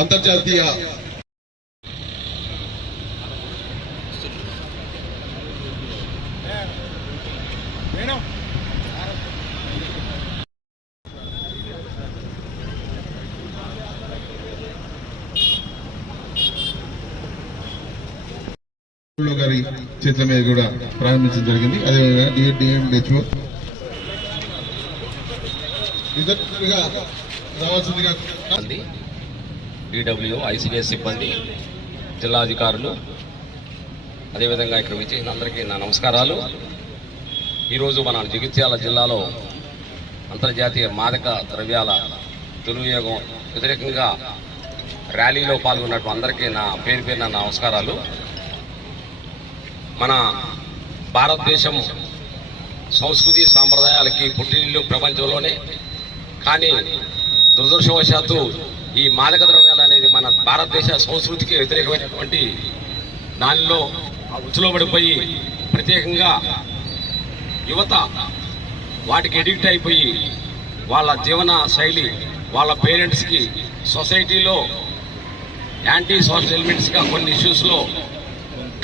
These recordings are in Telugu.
అంతర్జాతీయ గారి చేతుల మీద కూడా ప్రారంభించడం జరిగింది. అదేవిధంగా డిఎంహెచ్ఓ డిడబ్ల్యూ ఐసిడిఎస్ సిబ్బంది, జిల్లా అధికారులు, అదేవిధంగా ఇక్కడ విచ్చేసిన అందరికీ నా నమస్కారాలు. ఈరోజు మన జగిత్యాల జిల్లాలో అంతర్జాతీయ మాదక ద్రవ్యాల దుర్వినియోగం వ్యతిరేకంగా ర్యాలీలో పాల్గొన్నట్టు అందరికీ నా పేరు నా నమస్కారాలు. మన భారతదేశం సంస్కృతి సాంప్రదాయాలకి పుట్టినిల్లు ప్రపంచంలోనే. కానీ దురదృష్టవశాత్తు ఈ మాదక ద్రవ్యాలు అనేది మన భారతదేశ సంస్కృతికి వ్యతిరేకమైనటువంటి దానిలో ఉచ్చులో పడిపోయి ప్రత్యేకంగా యువత వాటికి ఎడిక్ట్ అయిపోయి వాళ్ళ జీవన శైలి, వాళ్ళ పేరెంట్స్కి, సొసైటీలో యాంటీ సోషల్ ఎలిమెంట్స్గా కొన్ని ఇష్యూస్లో,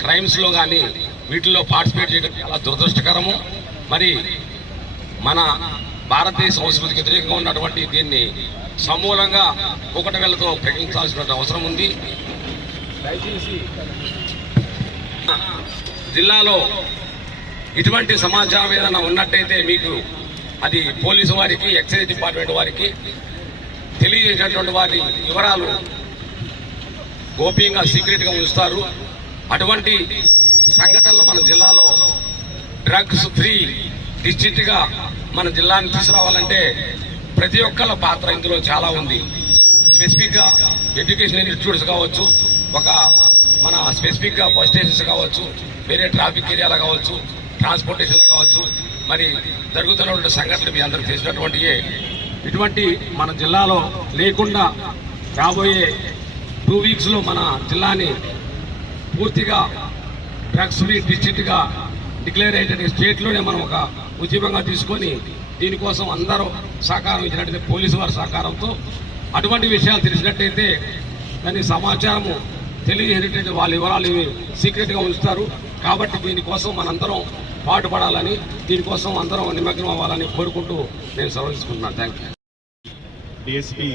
క్రైమ్స్లో కానీ వీటిల్లో పార్టిసిపేట్ చేయడం చాలా దురదృష్టకరము. మరి మన భారతదేశ సంస్కృతికి వ్యతిరేకంగా ఉన్నటువంటి దీన్ని సమూలంగా కూకటవేళ్లతో ప్రకటించాల్సిన అవసరం ఉంది. దయచేసి జిల్లాలో ఇటువంటి సమాచారం ఏదైనా ఉన్నట్టయితే మీకు అది పోలీసు వారికి, ఎక్సైజ్ డిపార్ట్మెంట్ వారికి తెలియజేసినటువంటి వారి వివరాలు గోప్యంగా సీక్రెట్గా ఉంచుతారు. అటువంటి సంఘటనలు మన జిల్లాలో డ్రగ్స్ ఫ్రీ డిస్ట్రిక్ట్గా మన జిల్లాని తీసుకురావాలంటే ప్రతి ఒక్కళ్ళ పాత్ర ఇందులో చాలా ఉంది. స్పెసిఫిక్గా ఎడ్యుకేషన్ ఇన్స్టిట్యూట్స్ కావచ్చు, ఒక మన స్పెసిఫిక్గా బస్ స్టేషన్స్ కావచ్చు, వేరే ట్రాఫిక్ ఏరియాలో కావచ్చు, ట్రాన్స్పోర్టేషన్లో కావచ్చు, మరి జరుగుతున్నటువంటి సంఘటనలు మీ అందరికి తెలిసినటువంటివే. ఇటువంటి మన జిల్లాలో లేకుండా రాబోయే 2 వీక్స్లో మన జిల్లాని పూర్తిగా డ్రగ్స్ ఫ్రీ డిస్ట్రిక్ట్గా డిక్లేర్ అయ్యేటువంటి స్టేట్లోనే మనం ఒక ఉద్యమంగా తీసుకొని దీనికోసం అందరూ సహకారం ఇచ్చినట్టయితే, పోలీసు వారి సహకారంతో అటువంటి విషయాలు తెలిసినట్టయితే దాని సమాచారము తెలియజేసేటువంటి వాళ్ళ వివరాలు సీక్రెట్గా ఉంచుతారు. కాబట్టి దీనికోసం మనందరం పాటుపడాలని, దీనికోసం అందరం నిమగ్నం అవ్వాలని కోరుకుంటూ నేను సెలవు తీసుకుంటున్నాను. Thank you. డిఎస్పీ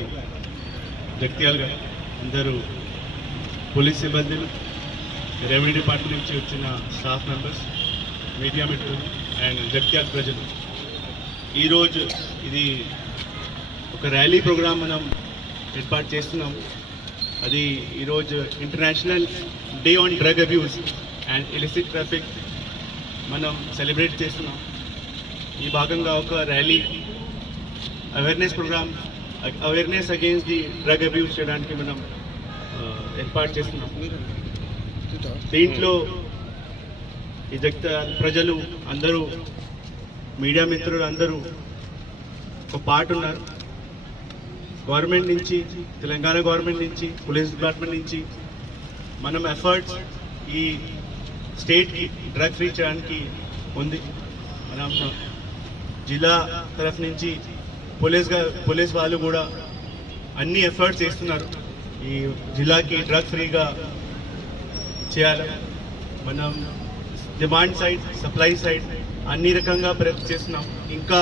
జగిత్యాల గారు, అందరూ పోలీస్ సిబ్బందులు, రెవెన్యూ డిపార్ట్మెంట్ నుంచి వచ్చిన స్టాఫ్ మెంబర్స్, మీడియా మిత్రులు అండ్ జగిత్యాల ప్రజలు, ఈరోజు ఇది ఒక ర్యాలీ ప్రోగ్రాం మనం ఏర్పాటు చేస్తున్నాం. అది ఈరోజు international day on drug abuse and illicit traffic మనం సెలబ్రేట్ చేస్తున్నాం. ఈ భాగంగా ఒక rally awareness programme, awareness against the drug abuse చేయడానికి మనం ఏర్పాటు చేస్తున్నాం. దీంట్లో ఈ జగిత్యాల ప్రజలు అందరూ, మీడియా మిత్రులు అందరూ ఒక పార్ట్ ఉన్నారు. గవర్నమెంట్ నుంచి, తెలంగాణ గవర్నమెంట్ నుంచి, పోలీస్ డిపార్ట్మెంట్ నుంచి మనం ఎఫర్ట్స్ ఈ స్టేట్కి డ్రగ్ ఫ్రీ చేయడానికి ఉంది. మనం జిల్లా తరఫు నుంచి పోలీస్ వాళ్ళు కూడా అన్ని ఎఫర్ట్స్ చేస్తున్నారు ఈ జిల్లాకి డ్రగ్ ఫ్రీగా చేయాలి. మనం డిమాండ్ సైడ్, సప్లై సైడ్ అన్ని రకంగా ప్రయత్నం చేస్తున్నాం. ఇంకా